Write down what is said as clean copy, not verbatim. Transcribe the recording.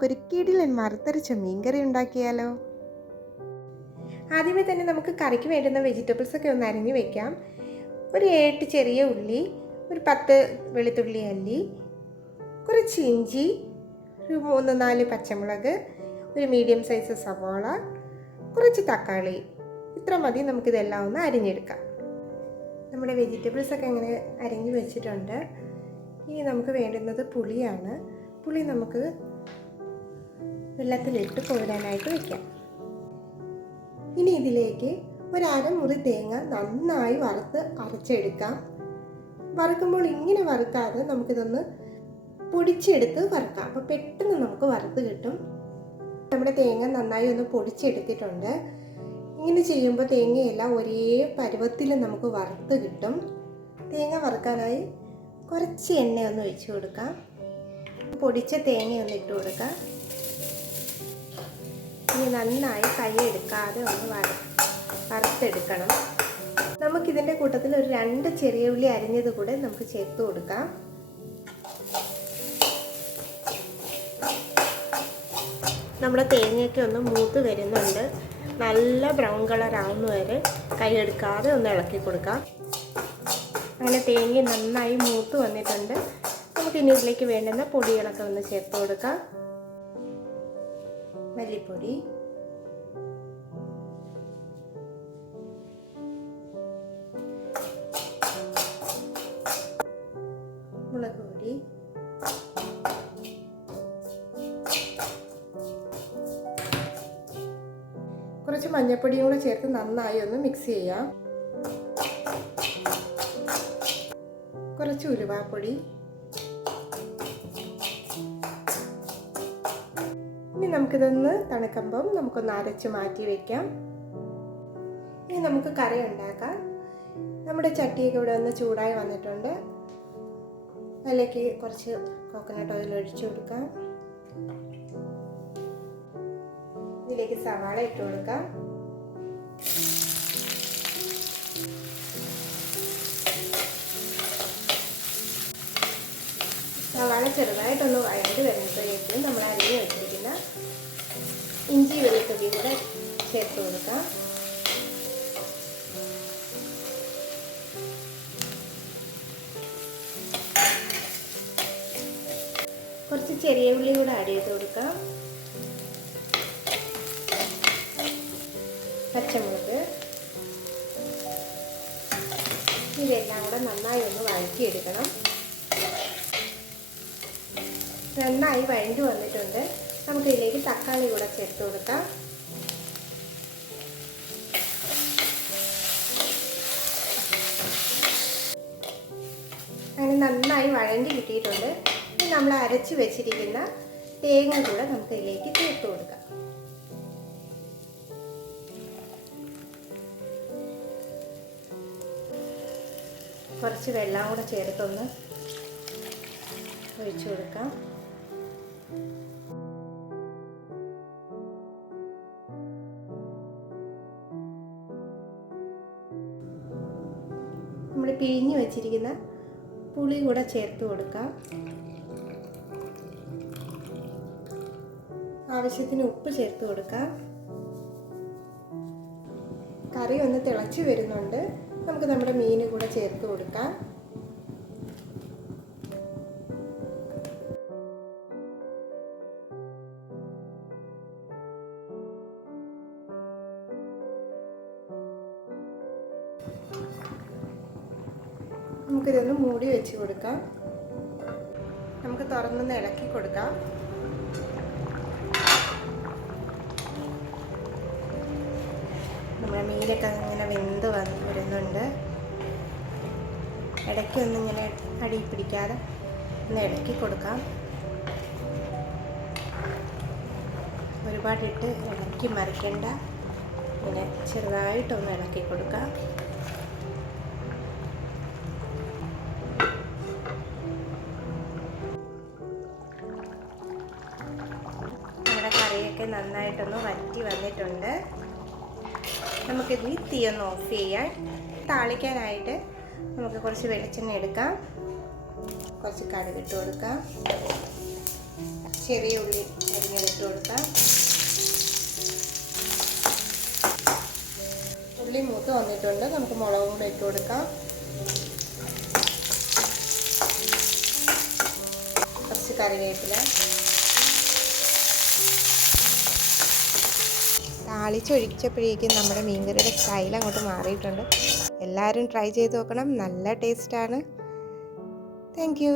നമുക്കൊരു കിടിലൻ വറുത്തരച്ച മീൻകറി ഉണ്ടാക്കിയാലോ? ആദ്യമേ തന്നെ നമുക്ക് കറിക്ക് വേണ്ടുന്ന വെജിറ്റബിൾസൊക്കെ ഒന്ന് അരിഞ്ഞ് വെക്കാം. ഒരു 8 ചെറിയ ഉള്ളി, ഒരു 10 വെളുത്തുള്ളി അല്ലി, കുറച്ച് ഇഞ്ചി, ഒരു 3-4 പച്ചമുളക്, ഒരു മീഡിയം സൈസ് സവാള, കുറച്ച് തക്കാളി. ഇത്ര മതി. നമുക്കിതെല്ലാം ഒന്ന് അരിഞ്ഞെടുക്കാം. നമ്മുടെ വെജിറ്റബിൾസൊക്കെ അങ്ങനെ അരിഞ്ഞ് വെച്ചിട്ടുണ്ട്. ഇനി നമുക്ക് വേണ്ടുന്നത് പുളിയാണ്. പുളി നമുക്ക് വെള്ളത്തിലിട്ട് കുതിരാനായിട്ട് വയ്ക്കാം. ഇനി ഇതിലേക്ക് ഒരു അരമുറി തേങ്ങ നന്നായി വറുത്ത് അരച്ചെടുക്കാം. വറുക്കുമ്പോൾ ഇങ്ങനെ വറുക്കാതെ നമുക്കിതൊന്ന് പൊടിച്ചെടുത്ത് വറുക്കാം. അപ്പോൾ പെട്ടെന്ന് നമുക്ക് വറുത്ത് കിട്ടും. നമ്മുടെ തേങ്ങ നന്നായി ഒന്ന് പൊടിച്ചെടുത്തിട്ടുണ്ട്. ഇങ്ങനെ ചെയ്യുമ്പോൾ തേങ്ങയെല്ലാം ഒരേ പരുവത്തിൽ നമുക്ക് വറുത്ത് കിട്ടും. തേങ്ങ വറുക്കാനായി കുറച്ച് എണ്ണയൊന്ന് ഒഴിച്ച് കൊടുക്കാം. പൊടിച്ച തേങ്ങയൊന്ന് ഇട്ട് കൊടുക്കാം. ഇനി നന്നായി കൈയെടുക്കാതെ ഒന്ന് വറുത്തെടുക്കണം. നമുക്കിതിൻ്റെ കൂട്ടത്തിൽ ഒരു 2 ചെറിയ ഉള്ളി അരിഞ്ഞത് കൂടെ നമുക്ക് ചേർത്ത് കൊടുക്കാം. നമ്മുടെ തേങ്ങയൊക്കെ ഒന്ന് മൂത്ത് വരുന്നുണ്ട്. നല്ല ബ്രൗൺ കളർ ആവുന്ന വരെ കൈയെടുക്കാതെ ഒന്ന് ഇളക്കി കൊടുക്കാം. അങ്ങനെ തേങ്ങ നന്നായി മൂത്ത് വന്നിട്ടുണ്ട്. നമുക്കിനി ഇതിലേക്ക് വേണ്ടുന്ന പൊടികളൊക്കെ ഒന്ന് ചേർത്ത് കൊടുക്കാം. മല്ലിപ്പൊടി, മുളക് പൊടി, കുറച്ച് മഞ്ഞൾപ്പൊടിയും കൂടെ ചേർത്ത് നന്നായി ഒന്ന് മിക്സ് ചെയ്യാം. കുറച്ച് ഉലുവാപ്പൊടി. ഇനി നമുക്കിതൊന്ന് തണുക്കുമ്പം നമുക്കൊന്ന് അരച്ച് മാറ്റി വയ്ക്കാം. ഇനി നമുക്ക് കറി ഉണ്ടാക്കാം. നമ്മുടെ ചട്ടിയൊക്കെ ഇവിടെ ഒന്ന് ചൂടായി വന്നിട്ടുണ്ട്. അതിലേക്ക് കുറച്ച് കോക്കനട്ട് ഓയിൽ ഒഴിച്ചു കൊടുക്കാം. ഇതിലേക്ക് സവാള ഇട്ട് കൊടുക്കാം. സവാള ചെറുതായിട്ടൊന്ന് വഴണ്ട് വരുമ്പോഴേക്കും നമ്മൾ അരിഞ്ഞ് വെച്ചിരിക്കുന്ന ഇഞ്ചി വെളുത്തുള്ളി കൂടെ ചേർത്ത് കൊടുക്കാം. കുറച്ച് ചെറിയ ഉള്ളി കൂടെ ആഡ് ചെയ്ത് കൊടുക്കാം. പച്ചമുളക്. ഇതെല്ലാം കൂടെ നന്നായി ഒന്ന് വഴറ്റിയെടുക്കണം. നന്നായി വഴണ്ടി വന്നിട്ടുണ്ട്. നമുക്ക് ഇതിലേക്ക് തക്കാളി കൂടെ ചേർത്ത് കൊടുക്കാം. അങ്ങനെ നന്നായി വഴണ്ടി കിട്ടിയിട്ടുണ്ട്. ഇനി നമ്മൾ അരച്ച് വെച്ചിരിക്കുന്ന തേങ്ങ കൂടെ നമുക്ക് ഇതിലേക്ക് ചേർത്ത് കൊടുക്കാം. കുറച്ച് വെള്ളം കൂടെ ചേർത്തൊന്ന് ഒഴിച്ചു കൊടുക്കാം. നമ്മൾ പിഴിഞ്ഞ് വെച്ചിരിക്കുന്ന പുളി കൂടെ ചേർത്ത് കൊടുക്കാം. ആവശ്യത്തിന് ഉപ്പ് ചേർത്ത് കൊടുക്കാം. കറി ഒന്ന് തിളച്ച് വരുന്നുണ്ട്. നമുക്ക് നമ്മുടെ മീൻ കൂടെ ചേർത്ത് കൊടുക്കാം. നമുക്കിതൊന്ന് മൂടി വെച്ച് കൊടുക്കാം. നമുക്ക് തുറന്നൊന്ന് ഇളക്കി കൊടുക്കാം. നമ്മുടെ മീനൊക്കെ അങ്ങനെ വെന്ത് വരുന്നുണ്ട്. ഇടയ്ക്കൊന്നിങ്ങനെ അടി പിടിക്കാതെ ഒന്ന് ഇളക്കി കൊടുക്കാം. ഒരുപാടിട്ട് ഇളക്കി മറിക്കണ്ട. ഇങ്ങനെ ചെറുതായിട്ടൊന്ന് ഇളക്കി കൊടുക്കാം. നമ്മുടെ കറിയൊക്കെ നന്നായിട്ടൊന്ന് വറ്റി വന്നിട്ടുണ്ട്. നമുക്കിത് തീ ഒന്ന് ഓഫ് ചെയ്യാൻ. താളിക്കാനായിട്ട് നമുക്ക് കുറച്ച് വെളിച്ചെണ്ണ എടുക്കാം. കുറച്ച് കടുക് ഇട്ട് കൊടുക്കാം. ചെറിയ ഉള്ളി അരിഞ്ഞതിട്ട് കൊടുക്കാം. ഉള്ളി മൂത്ത് വന്നിട്ടുണ്ട്. നമുക്ക് മുളകും കൂടെ ഇട്ട് കൊടുക്കാം. കുറച്ച് കറിവേപ്പില. താളിച്ചൊഴിച്ചപ്പോഴേക്കും നമ്മുടെ മീൻകറിയുടെ സ്റ്റൈൽ അങ്ങോട്ട് മാറിയിട്ടുണ്ട്. എല്ലാവരും ട്രൈ ചെയ്ത് നോക്കണം. നല്ല ടേസ്റ്റാണ്. Thank you.